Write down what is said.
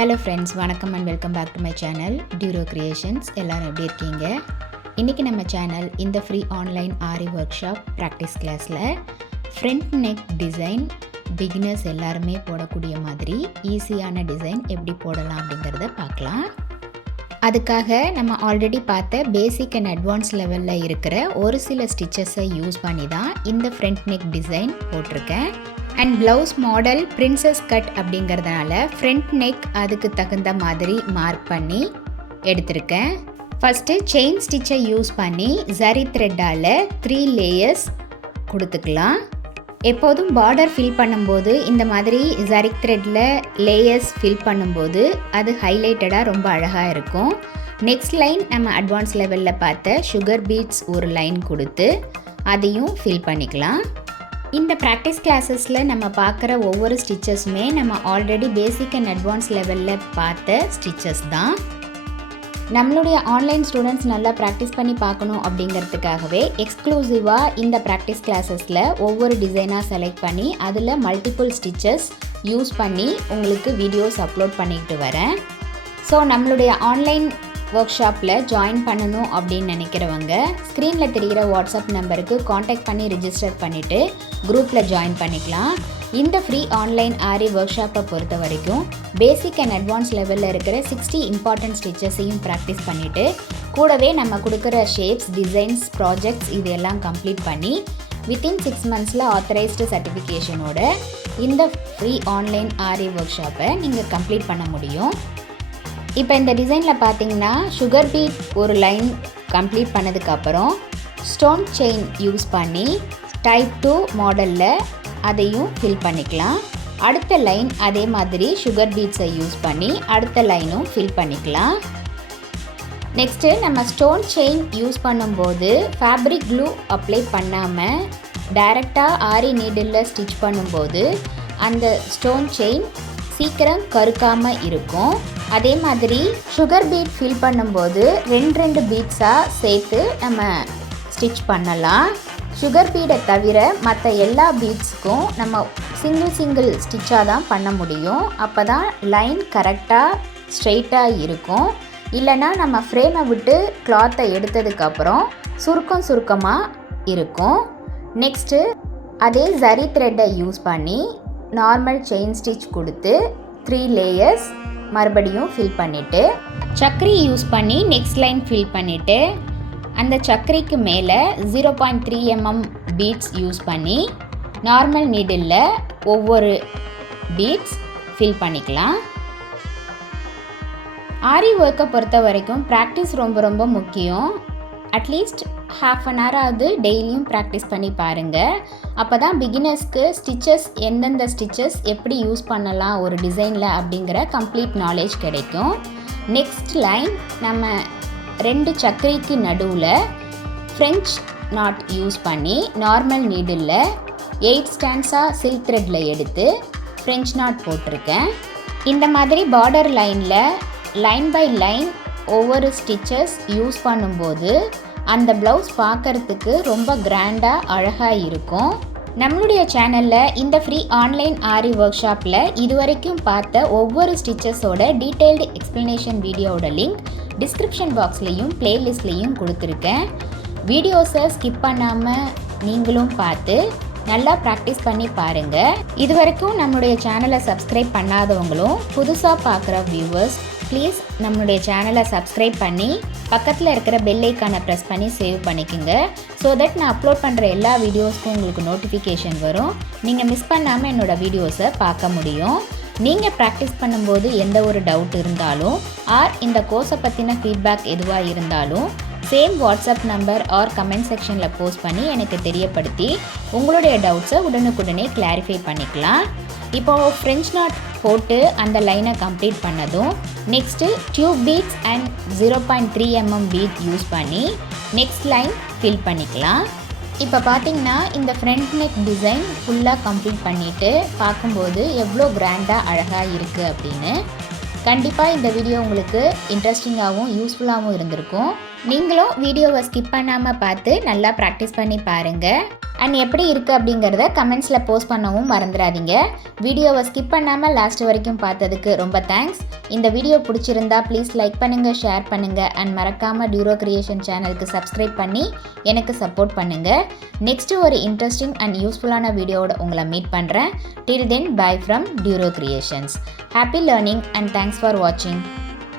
Hello friends, வணக்கம் and welcome back to my channel டியூரோ creations. எல்லோரும் எப்படி இருக்கீங்க? இன்றைக்கி நம்ம சேனல் இந்த free online aari workshop practice கிளாஸில் ஃப்ரண்ட் நெக் டிசைன் பிகினர்ஸ் எல்லாருமே போடக்கூடிய மாதிரி ஈஸியான டிசைன் எப்படி போடலாம் அப்படிங்கிறத பார்க்கலாம். அதுக்காக நம்ம ஆல்ரெடி பார்த்த பேசிக் அண்ட் அட்வான்ஸ் லெவலில் இருக்கிற ஒரு சில ஸ்டிச்சஸை யூஸ் பண்ணி தான் இந்த ஃப்ரண்ட் நெக் டிசைன் போட்டிருக்கேன். And blouse model princess cut அப்படிங்கிறதுனால ஃப்ரண்ட் நெக் அதுக்கு தகுந்த மாதிரி மார்க் பண்ணி எடுத்திருக்கேன். ஃபஸ்ட்டு செயின் ஸ்டிச்சை யூஸ் பண்ணி ஜரி த்ரெட்டால் 3 லேயர்ஸ் கொடுத்துக்கலாம். எப்போதும் பார்டர் ஃபில் பண்ணும்போது இந்த மாதிரி ஜரி த்ரெட்டில் லேயர்ஸ் ஃபில் பண்ணும்போது அது ஹைலைட்டடாக ரொம்ப அழகாக இருக்கும். நெக்ஸ்ட் லைன் நம்ம அட்வான்ஸ் லெவலில் பார்த்த சுகர் பீட்ஸ் ஒரு லைன் கொடுத்து அதையும் ஃபில் பண்ணிக்கலாம். இந்த ப்ராக்டிஸ் கிளாஸஸில் நம்ம பார்க்குற ஒவ்வொரு ஸ்டிச்சஸுமே நம்ம ஆல்ரெடி பேசிக் அண்ட் அட்வான்ஸ் லெவலில் பார்த்த ஸ்டிச்சஸ் தான். நம்மளுடைய ஆன்லைன் ஸ்டூடெண்ட்ஸ் நல்லா ப்ராக்டிஸ் பண்ணி பார்க்கணும் அப்படிங்கிறதுக்காகவே எக்ஸ்க்ளூசிவாக இந்த ப்ராக்டிஸ் கிளாஸஸில் ஒவ்வொரு டிசைனாக செலக்ட் பண்ணி அதில் மல்டிபிள் ஸ்டிச்சஸ் யூஸ் பண்ணி உங்களுக்கு வீடியோஸ் அப்லோட் பண்ணிக்கிட்டு வரேன். ஸோ நம்மளுடைய ஆன்லைன் ஒர்க் ஷாப்பில் ஜாயின் பண்ணணும் அப்படின்னு நினைக்கிறவங்க ஸ்க்ரீனில் தெரிகிற வாட்ஸ்அப் நம்பருக்கு காண்டாக்ட் பண்ணி ரிஜிஸ்டர் பண்ணிவிட்டு குரூப்பில் ஜாயின் பண்ணிக்கலாம். இந்த ஃப்ரீ ஆன்லைன் ஆரி ஒர்க் ஷாப்பை பொறுத்த வரைக்கும் பேசிக் அண்ட் அட்வான்ஸ் லெவலில் இருக்கிற 60 இம்பார்ட்டன்ட் ஸ்டிச்சஸையும் ப்ராக்டிஸ் பண்ணிவிட்டு கூடவே நம்ம கொடுக்குற ஷேப்ஸ், டிசைன்ஸ், ப்ராஜெக்ட்ஸ் இது எல்லாம் கம்ப்ளீட் பண்ணி வித்தின் 6 மந்த்ஸில் ஆத்தரைஸ்டு சர்டிஃபிகேஷனோட இந்த ஃப்ரீ ஆன்லைன் ஆரி ஒர்க் ஷாப்பை நீங்கள் கம்ப்ளீட் பண்ண முடியும். இப்போ இந்த டிசைனில் பார்த்தீங்கன்னா சுகர் பீட் ஒரு லைன் கம்ப்ளீட் பண்ணதுக்கப்புறம் ஸ்டோன் செயின் யூஸ் பண்ணி டைப் 2 மாடலில் அதையும் ஃபில் பண்ணிக்கலாம். அடுத்த லைன் அதே மாதிரி சுகர் பீட்ஸை யூஸ் பண்ணி அடுத்த லைனும் ஃபில் பண்ணிக்கலாம். நெக்ஸ்ட்டு நம்ம ஸ்டோன் செயின் யூஸ் பண்ணும்போது ஃபேப்ரிக் க்ளூ அப்ளை பண்ணாமல் டைரெக்டாக ஆரி நீடில் ஸ்டிச் பண்ணும்போது அந்த ஸ்டோன் செயின் சீக்கிரம் கருக்காமல் இருக்கும். அதே மாதிரி சுகர் பீட் ஃபில் பண்ணும்போது 2 பீட்ஸாக சேர்த்து நம்ம ஸ்டிச் பண்ணலாம். சுகர் பீடை தவிர மற்ற எல்லா பீட்ஸுக்கும் நம்ம சிங்கிள் ஸ்டிச்சாக தான் பண்ண முடியும். அப்போ தான் லைன் கரெக்டாக ஸ்ட்ரெயிட்டாக இருக்கும். இல்லைனா நம்ம ஃப்ரேமை விட்டு கிளாத்தை எடுத்ததுக்கப்புறம் சுருக்கமாக இருக்கும். நெக்ஸ்ட்டு அதே ஜரி த்ரெட்டை யூஸ் பண்ணி நார்மல் செயின் ஸ்டிச் கொடுத்து 3 லேயர்ஸ் மறுபடியும் ஃபில் பண்ணிவிட்டு சக்கரி யூஸ் பண்ணி நெக்ஸ்ட் லைன் ஃபில் பண்ணிவிட்டு அந்த சக்கரிக்கு மேலே 0.3 mm பீட்ஸ் யூஸ் பண்ணி நார்மல் நீடில் ஒவ்வொரு பீட்ஸ் ஃபில் பண்ணிக்கலாம். ஆரி ஒர்க்கை பொறுத்த வரைக்கும் ப்ராக்டிஸ் ரொம்ப முக்கியம். அட்லீஸ்ட் ½ an hour டெய்லியும் ப்ராக்டிஸ் பண்ணி பாருங்கள். அப்போ தான் பிகினர்ஸ்க்கு ஸ்டிச்சஸ் எந்தெந்த ஸ்டிச்சஸ் எப்படி யூஸ் பண்ணலாம் ஒரு டிசைனில் அப்படிங்கிற கம்ப்ளீட் நாலேஜ் கிடைக்கும். நெக்ஸ்ட் லைன் நம்ம 2 சக்கரிக்கு நடுவில் ஃப்ரெஞ்ச் நாட் யூஸ் பண்ணி நார்மல் நீடில் 8 ஸ்டாண்ட்ஸாக சில்க் த்ரெட்டில் எடுத்து ஃப்ரெஞ்ச் நாட் போட்டிருக்கேன். இந்த மாதிரி பார்டர் லைனில் லைன் பை லைன் ஒவ்வொரு ஸ்டிச்சஸ் யூஸ் பண்ணும்போது அந்த ப்ளவுஸ் பார்க்குறதுக்கு ரொம்ப கிராண்டாக அழகாக இருக்கும். நம்மளுடைய சேனலில் இந்த ஃப்ரீ ஆன்லைன் ஆரி ஒர்க் ஷாப்பில் இதுவரைக்கும் பார்த்த ஒவ்வொரு ஸ்டிச்சஸோட டீட்டெயில்டு எக்ஸ்ப்ளனேஷன் வீடியோவோட லிங்க் டிஸ்கிரிப்ஷன் பாக்ஸ்லேயும் ப்ளேலிஸ்ட்லேயும் கொடுத்துருக்கேன். வீடியோஸை ஸ்கிப் பண்ணாமல் நீங்களும் பார்த்து நல்லா ப்ராக்டிஸ் பண்ணி பாருங்கள். இதுவரைக்கும் நம்மளுடைய சேனலை சப்ஸ்கிரைப் பண்ணாதவங்களும் புதுசாக பார்க்குற வியூவர்ஸ் ப்ளீஸ் நம்மளுடைய சேனலை சப்ஸ்கிரைப் பண்ணி பக்கத்தில் இருக்கிற பெல் ஐக்கானை ப்ரெஸ் பண்ணி சேவ் பண்ணிக்கோங்க. ஸோ தட் நான் அப்லோட் பண்ணுற எல்லா வீடியோஸ்க்கும் உங்களுக்கு நோட்டிஃபிகேஷன் வரும். நீங்கள் மிஸ் பண்ணாமல் என்னோடய வீடியோஸை பார்க்க முடியும். நீங்கள் ப்ராக்டிஸ் பண்ணும்போது எந்த ஒரு டவுட் இருந்தாலும் ஆர் இந்த கோர்ஸை பற்றின ஃபீட்பேக் எதுவாக இருந்தாலும் same WhatsApp number or comment செக்ஷனில் போஸ்ட் பண்ணி எனக்கு தெரியப்படுத்தி உங்களுடைய டவுட்ஸை உடனுக்குடனே கிளாரிஃபை பண்ணிக்கலாம். இப்போது ஃப்ரெஞ்ச் நாட் போட்டு அந்த லைனை கம்ப்ளீட் பண்ணதும் next tube beads and 0.3 mm bead use பண்ணி நெக்ஸ்ட் லைன் ஃபில் பண்ணிக்கலாம். இப்போ பார்த்தீங்கன்னா இந்த ஃப்ரண்ட் நெக் டிசைன் ஃபுல்லாக கம்ப்ளீட் பண்ணிவிட்டு பார்க்கும்போது எவ்வளோ கிராண்டாக அழகாக இருக்குது அப்படின்னு. கண்டிப்பாக இந்த வீடியோ உங்களுக்கு இன்ட்ரெஸ்டிங்காகவும் யூஸ்ஃபுல்லாகவும் இருந்திருக்கும். நீங்களும் வீடியோவை ஸ்கிப் பண்ணாமல் பார்த்து நல்லா ப்ராக்டிஸ் பண்ணி பாருங்கள். அண்ட் எப்படி இருக்குது அப்படிங்கிறத கமெண்ட்ஸில் போஸ்ட் பண்ணவும் மறந்துடாதீங்க. வீடியோவை ஸ்கிப் பண்ணாமல் லாஸ்ட் வரைக்கும் பார்த்ததுக்கு ரொம்ப தேங்க்ஸ். இந்த வீடியோ பிடிச்சிருந்தா ப்ளீஸ் லைக் பண்ணுங்கள், ஷேர் பண்ணுங்கள் அண்ட் மறக்காமல் டியூரோ கிரியேஷன் சேனலுக்கு சப்ஸ்கிரைப் பண்ணி எனக்கு சப்போர்ட் பண்ணுங்கள். நெக்ஸ்ட்டு ஒரு இன்ட்ரெஸ்டிங் அண்ட் யூஸ்ஃபுல்லான வீடியோவோட உங்களை மீட் பண்ணுறேன். டில் தென் பை ஃப்ரம் டியூரோ creations. Happy learning and thanks for வாட்சிங்.